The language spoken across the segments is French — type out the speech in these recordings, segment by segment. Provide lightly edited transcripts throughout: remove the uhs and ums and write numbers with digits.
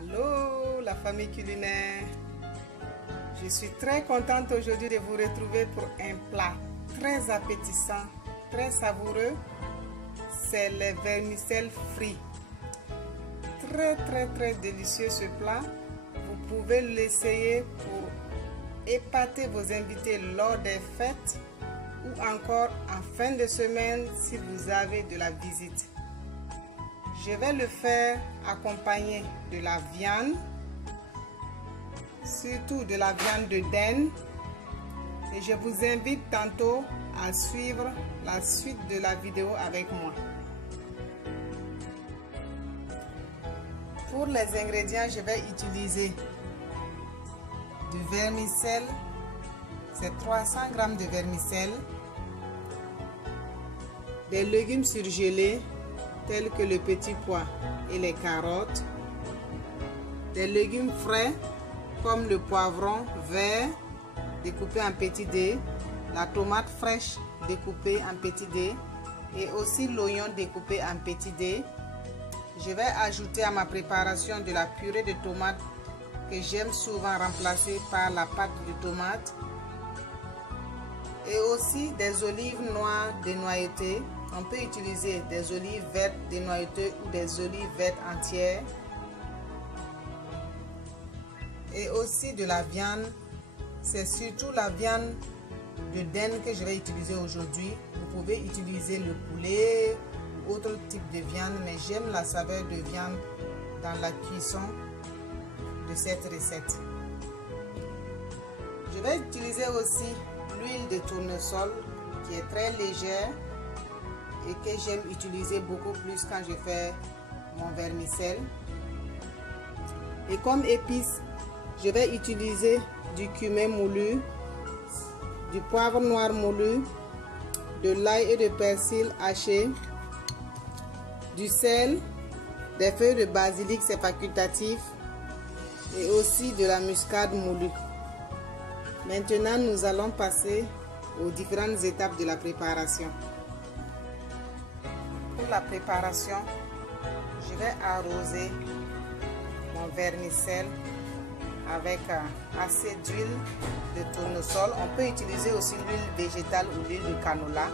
Allô la famille culinaire, je suis très contente aujourd'hui de vous retrouver pour un plat très appétissant, très savoureux. C'est les vermicelles frites. Très délicieux ce plat. Vous pouvez l'essayer pour épater vos invités lors des fêtes ou encore en fin de semaine si vous avez de la visite. Je vais le faire accompagné de la viande, surtout de la viande de dinde. Et je vous invite tantôt à suivre la suite de la vidéo avec moi. Pour les ingrédients, je vais utiliser du vermicelle, c'est 300 g de vermicelle, des légumes surgelés tels que le petit pois et les carottes, des légumes frais comme le poivron vert découpé en petits dés, la tomate fraîche découpée en petits dés et aussi l'oignon découpé en petits dés. Je vais ajouter à ma préparation de la purée de tomates que j'aime souvent remplacer par la pâte de tomate et aussi des olives noires dénoyautées. On peut utiliser des olives vertes dénoyautées ou des olives vertes entières et aussi de la viande. C'est surtout la viande de dinde que je vais utiliser aujourd'hui. Vous pouvez utiliser le poulet ou autre type de viande, mais j'aime la saveur de viande dans la cuisson de cette recette. Je vais utiliser aussi l'huile de tournesol qui est très légère et que j'aime utiliser beaucoup plus quand je fais mon vermicelle. Et comme épices, je vais utiliser du cumin moulu, du poivre noir moulu, de l'ail et de persil haché, du sel, des feuilles de basilic, c'est facultatif, et aussi de la muscade moulue. Maintenant, nous allons passer aux différentes étapes de la préparation. Pour la préparation, je vais arroser mon vermicelle avec assez d'huile de tournesol. On peut utiliser aussi l'huile végétale ou l'huile de canola,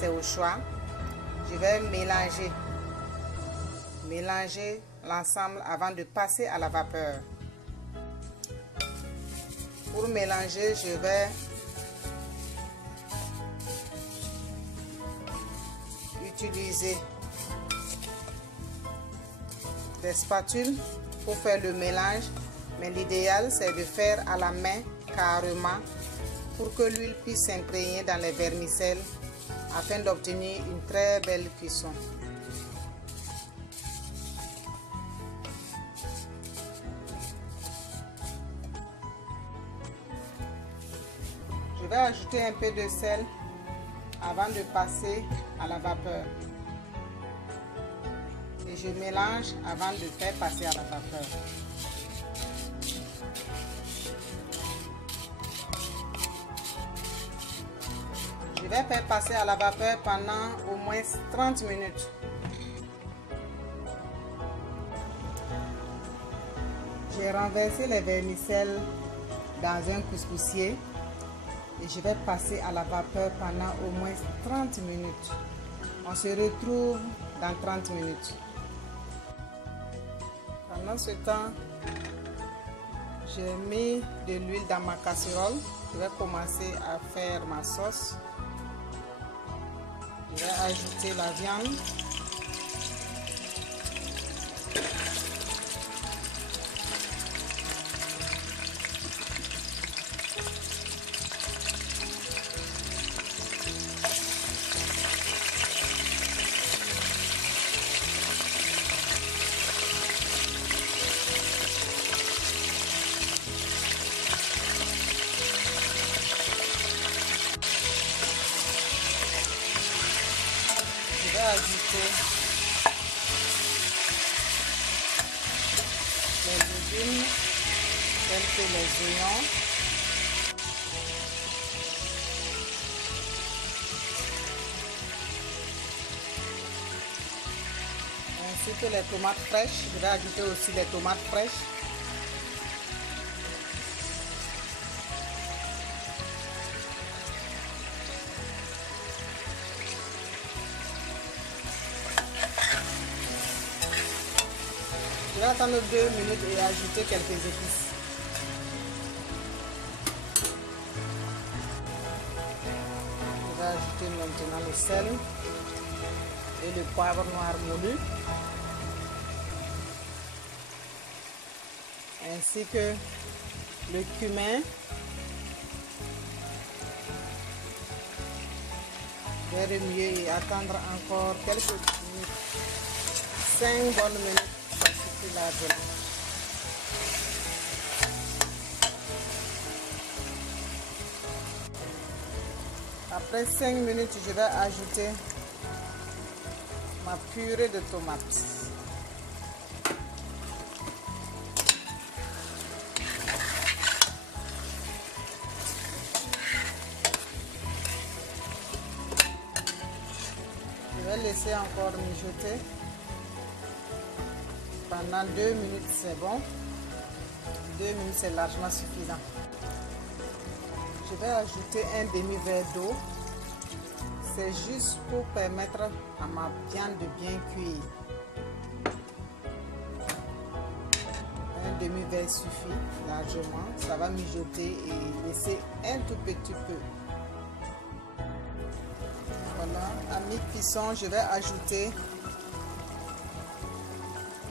c'est au choix. Je vais mélanger l'ensemble avant de passer à la vapeur. Pour mélanger, je vais utiliser des spatules pour faire le mélange, mais l'idéal c'est de faire à la main carrément pour que l'huile puisse s'imprégner dans les vermicelles afin d'obtenir une très belle cuisson. Je vais ajouter un peu de sel avant de passer à la vapeur. Et je mélange avant de faire passer à la vapeur. Je vais faire passer à la vapeur pendant au moins 30 minutes. J'ai renversé les vermicelles dans un couscoussier. Et je vais passer à la vapeur pendant au moins 30 minutes. On se retrouve dans 30 minutes. Pendant ce temps, j'ai mis de l'huile dans ma casserole. Je vais commencer à faire ma sauce. Je vais ajouter la viande. Ajouter les légumes tels que les oignons, ainsi ajouté les tomates fraîches. Je vais ajouter aussi les tomates fraîches. Je vais attendre 2 minutes et ajouter quelques épices. Je vais ajouter maintenant le sel et le poivre noir moulu, ainsi que le cumin. Je vais remuer et attendre encore quelques minutes, 5 bonnes minutes, ça suffit largement. Après 5 minutes, je vais ajouter ma purée de tomates. Je vais laisser encore mijoter. Pendant 2 minutes, c'est bon. 2 minutes, c'est largement suffisant. Je vais ajouter un demi-verre d'eau. C'est juste pour permettre à ma viande de bien cuire. Un demi-verre suffit largement. Ça va mijoter et laisser un tout petit peu. Voilà, à mi-cuisson, je vais ajouter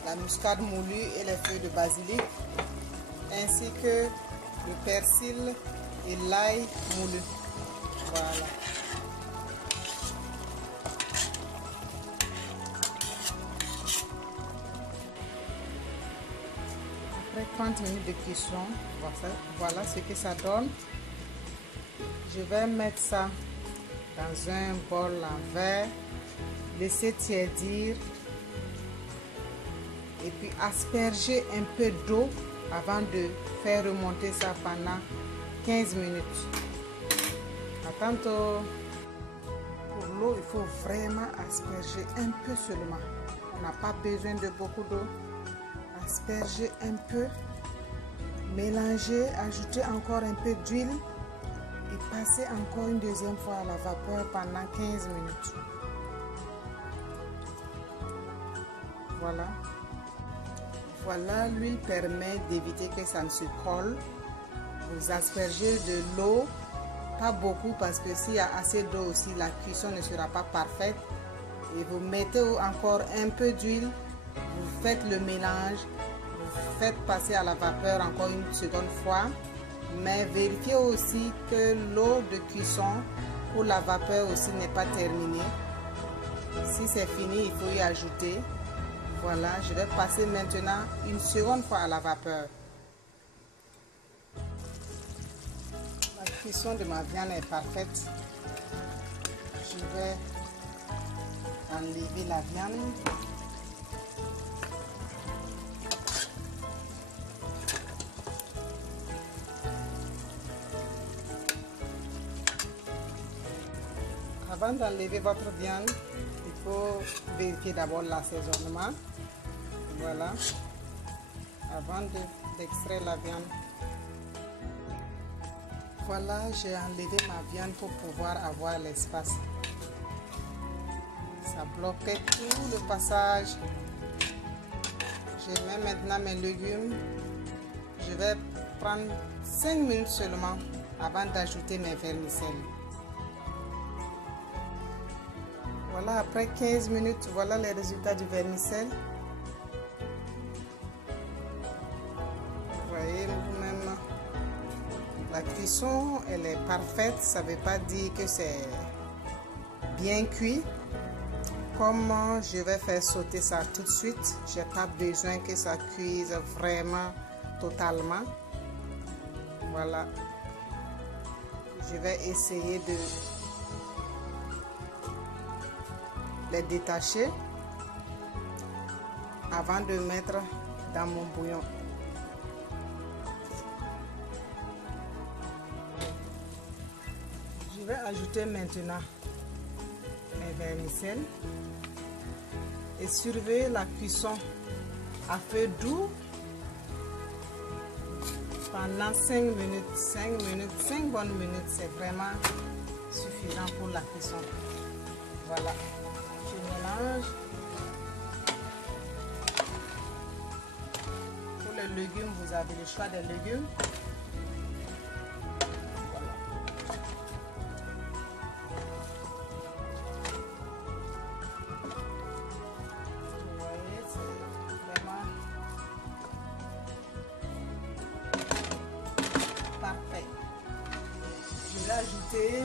la muscade moulue et les feuilles de basilic, ainsi que le persil et l'ail moulu. Voilà. Après 30 minutes de cuisson, voilà ce que ça donne. Je vais mettre ça dans un bol en verre, laisser tiédir et puis asperger un peu d'eau avant de faire remonter ça pendant 15 minutes. À tantôt. Pour l'eau, il faut vraiment asperger un peu seulement. On n'a pas besoin de beaucoup d'eau. Asperger un peu, mélanger, ajouter encore un peu d'huile et passer encore une deuxième fois à la vapeur pendant 15 minutes. Voilà. Voilà, l'huile permet d'éviter que ça ne se colle. Vous aspergez de l'eau, pas beaucoup parce que s'il y a assez d'eau aussi, la cuisson ne sera pas parfaite. Et vous mettez encore un peu d'huile, vous faites le mélange, vous faites passer à la vapeur encore une seconde fois. Mais vérifiez aussi que l'eau de cuisson pour la vapeur aussi n'est pas terminée. Si c'est fini, il faut y ajouter. Voilà, je vais passer maintenant une seconde fois à la vapeur. La cuisson de ma viande est parfaite. Je vais enlever la viande. Avant d'enlever votre viande, il faut vérifier d'abord l'assaisonnement. Voilà, avant d'extraire la viande. Voilà, j'ai enlevé ma viande pour pouvoir avoir l'espace. Ça bloquait tout le passage. Je mets maintenant mes légumes. Je vais prendre 5 minutes seulement avant d'ajouter mes vermicelles. Voilà, après 15 minutes, voilà les résultats du vermicelle. Vous voyez vous-même, la cuisson, elle est parfaite. Ça ne veut pas dire que c'est bien cuit. Comment je vais faire sauter ça tout de suite? Je n'ai pas besoin que ça cuise vraiment totalement. Voilà. Je vais essayer de les détacher avant de mettre dans mon bouillon. Je vais ajouter maintenant mes vermicelles. et surveillez la cuisson à feu doux pendant 5 minutes. 5 bonnes minutes, c'est vraiment suffisant pour la cuisson. Voilà, je mélange. Pour les légumes, vous avez le choix des légumes. Parfait. Je vais ajouter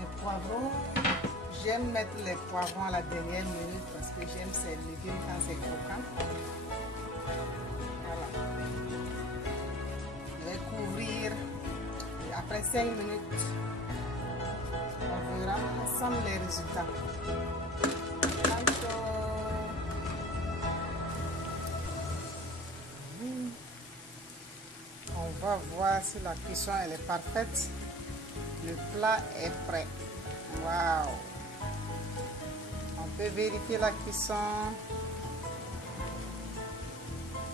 les poivrons. J'aime mettre les poivrons à la dernière minute parce que j'aime ces légumes quand c'est croquant. Voilà. Je vais couvrir. Et après 5 minutes, on verra ensemble les résultats. On va voir si la cuisson elle est parfaite. Le plat est prêt. Waouh! On peut vérifier la cuisson.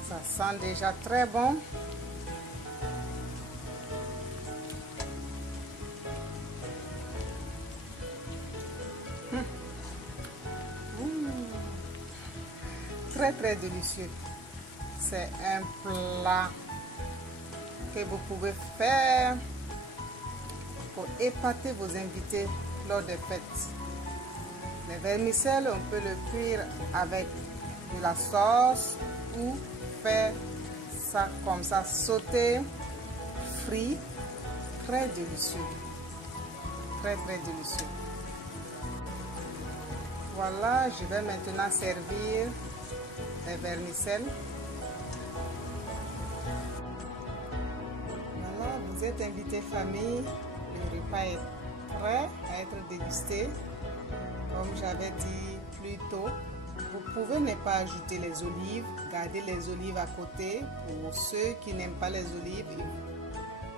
Ça sent déjà très bon. Très délicieux. C'est un plat que vous pouvez faire pour épater vos invités lors des fêtes. Les vermicelles, on peut le cuire avec de la sauce ou faire ça comme ça, sauté, frit, très délicieux. Très délicieux. Voilà, je vais maintenant servir les vermicelles. Voilà, vous êtes invité famille, le repas est prêt à être dégusté. Comme j'avais dit plus tôt, vous pouvez ne pas ajouter les olives, garder les olives à côté. Pour ceux qui n'aiment pas les olives,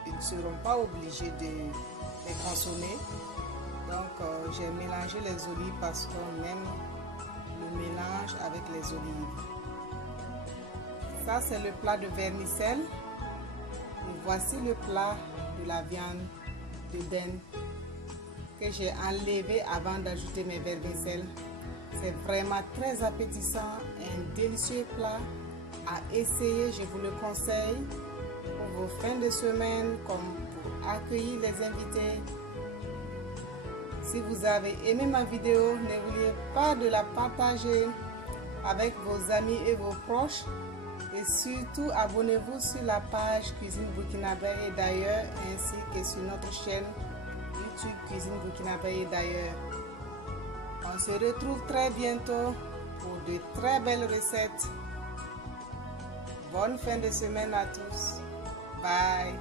ils ne seront pas obligés de les consommer. Donc j'ai mélangé les olives parce qu'on aime le mélange avec les olives. Ça c'est le plat de vermicelles. Et voici le plat de la viande de dinde que j'ai enlevé avant d'ajouter mes vermicelles. C'est vraiment très appétissant, un délicieux plat à essayer, je vous le conseille pour vos fins de semaine comme pour accueillir les invités. Si vous avez aimé ma vidéo, n'oubliez pas de la partager avec vos amis et vos proches. Et surtout, abonnez-vous sur la page Cuisine Burkinabé et d'ailleurs, ainsi que sur notre chaîne YouTube Cuisine Burkinabé et d'ailleurs. On se retrouve très bientôt pour de très belles recettes. Bonne fin de semaine à tous. Bye.